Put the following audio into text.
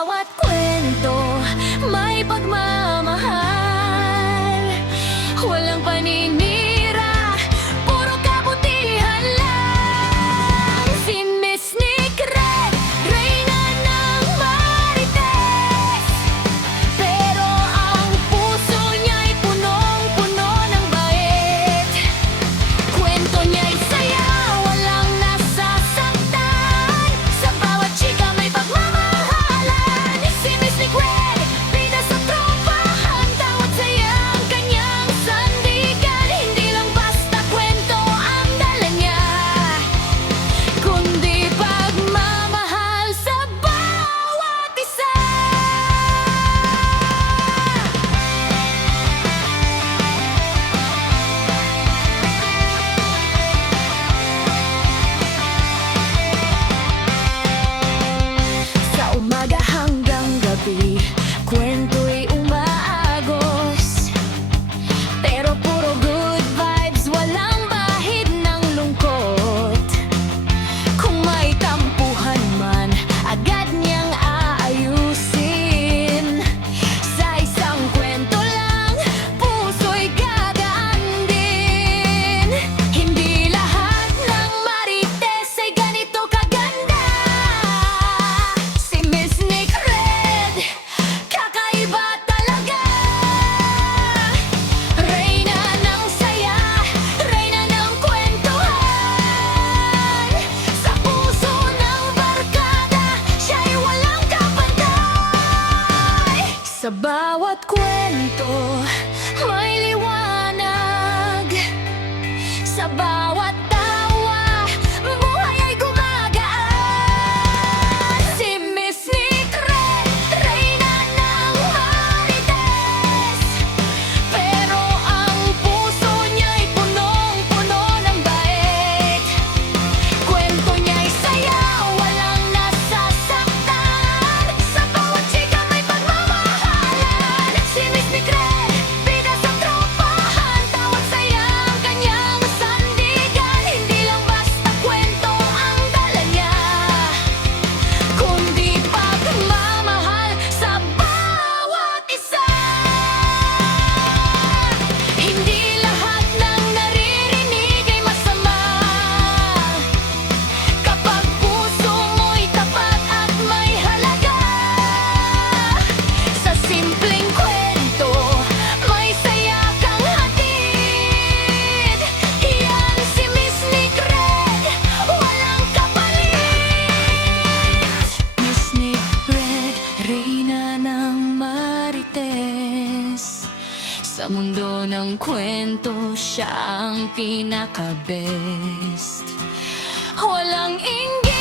bawat kwento may pagmamahal. Walang paninira, puro kabutihan lang. Si Miss Nicret, reyna ng Marites, pero ang puso niya'y punong-puno ng bait. Kwento niya'y saya, walang nasasaktan. Sa bawat chika may pagmamahalan. Si Miss Nicret, bida sa tropahan. Tawat saya ang kanyang sandigan. Hindi lang basta kwento ang dala niya, kundi pagmamahal sa bawat isa. Sa umaga hanggang gabi, kwento'y umaagos. Pero puro good vibes, walang bahid ng lungkot. Kung may tampuhan man, agad niyang aayusin. Sa isang kwento lang, puso'y gagaan din. Hindi lahat ng Marites ay ganito kaganda. Si Miss Nicret, kakaiba talaga. Reyna ng saya, reyna ng kwentuhan. Sa puso ng barkada, siya'y walang kapantay. Sa bawat kwento, may liwanag. Sa bawat tawa, buhay ay gumagaan. Si Miss Nicret, reyna ng Marites, pero ang puso niya'y punong-puno ng bait. Kwento niya'y saya, walang nasasaktan. Sa bawat chika may pagmamahalan. Si Miss Nicret, bida sa tropahan. Tawat saya ang kanyang sandigan. Hindi lang basta kwento ang dala niya, kundi pagmamahal sa bawat isa. Hindi lahat ng naririnig ay masama, kapag puso mo'y tapat at may halaga. Sa simpleng kwento, may saya kang hatid. Yan si Miss Nicret, walang kapalit. Miss Nicret, reyna ng Marites. Sa mundo ng kwento, siya ang pinaka-best. Walang inggit,